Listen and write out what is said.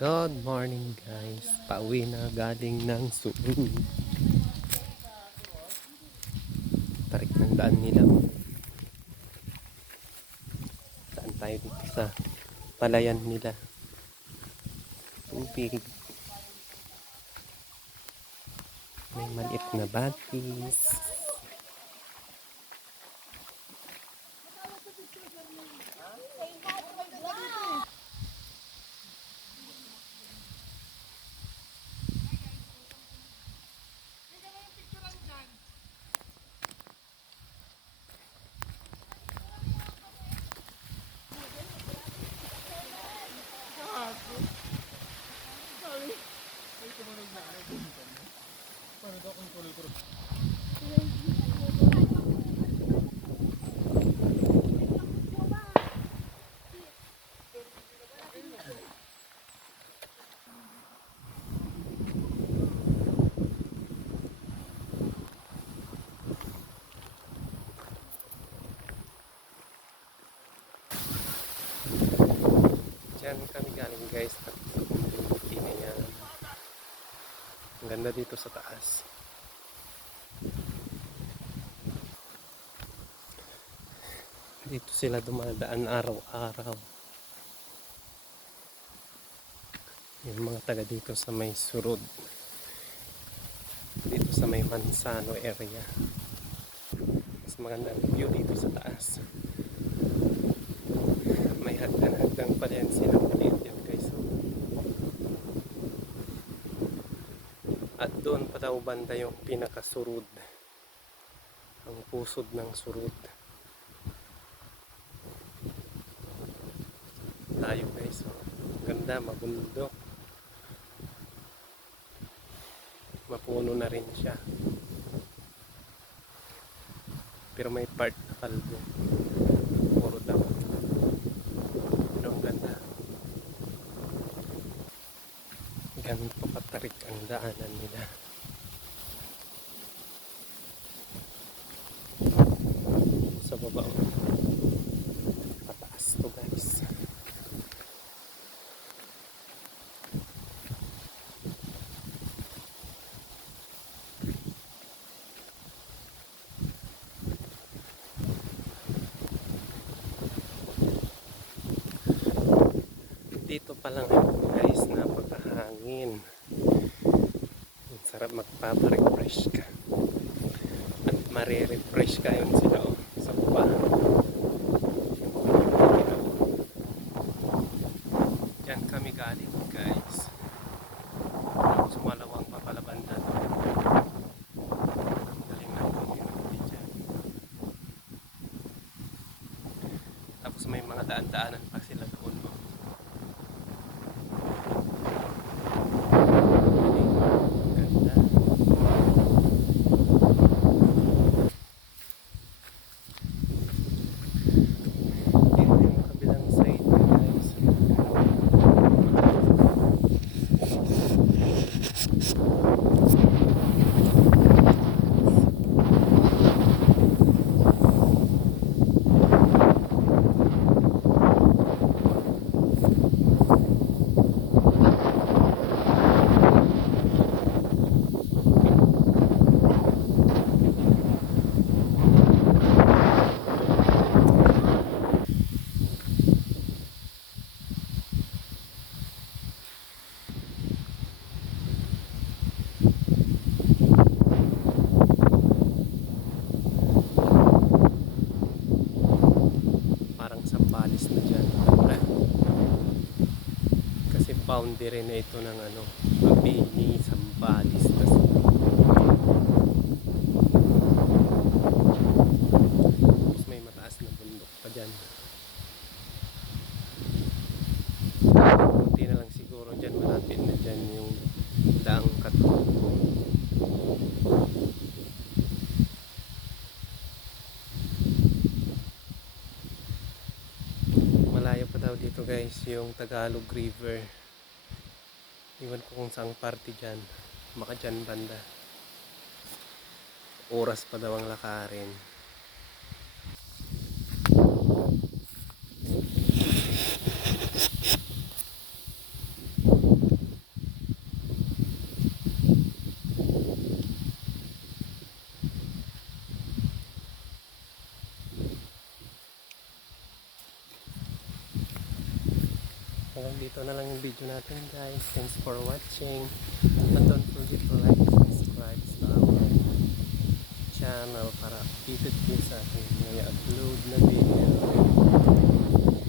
Good morning guys. Pauwi na galing ng Subi. Tarik ng daan nila. Daan tayo dito sa palayan nila. Tubig. May maliit na batis. Diyan kami galing guys. Yan. Ang ganda dito sa taas. Dito sila dumadaan araw-araw. Yung mga taga dito sa may Surud. Dito sa may Mansano area. Mas maganda ang view dito sa taas. May hagdan-hagdan pa rin sila maliit yun guys. At doon pa daw banda yung pinakasurud. Ang pusod ng surud. Tayo guys. Ganda, mabundok. Mapuno na rin siya. Pero may part na kalbo. Puro daw. Pero ang ganda. Ganito katarik ang daanan nila. Sa baba. Pataas to guys. Dito pa lang guys, napakahangin. Ang sarap magpapa-refresh ka. At mare-refresh ka yun sila sa baba. Diyan kami galing guys. Sumalawang papalabanda. Galing na community dyan. Tapos may mga daan-daanan pa sila doon. Sambales na dyan. Kasi boundary na ito ng Mabini, Sambales. Tapos may mataas na bundok pa dyan. Kunti na lang siguro dyan. Malapit na dyan yung Daang Katulog. Malayo pa daw dito guys yung Tagalog River. Iwan ko kung saang parte dyan. Baka dyan banda. Oras pa daw ang lakarin. hanggang dito na lang yung video natin guys. Thanks for watching. And don't forget to like and subscribe sa our channel para updated kayo sa ating mga upload na video.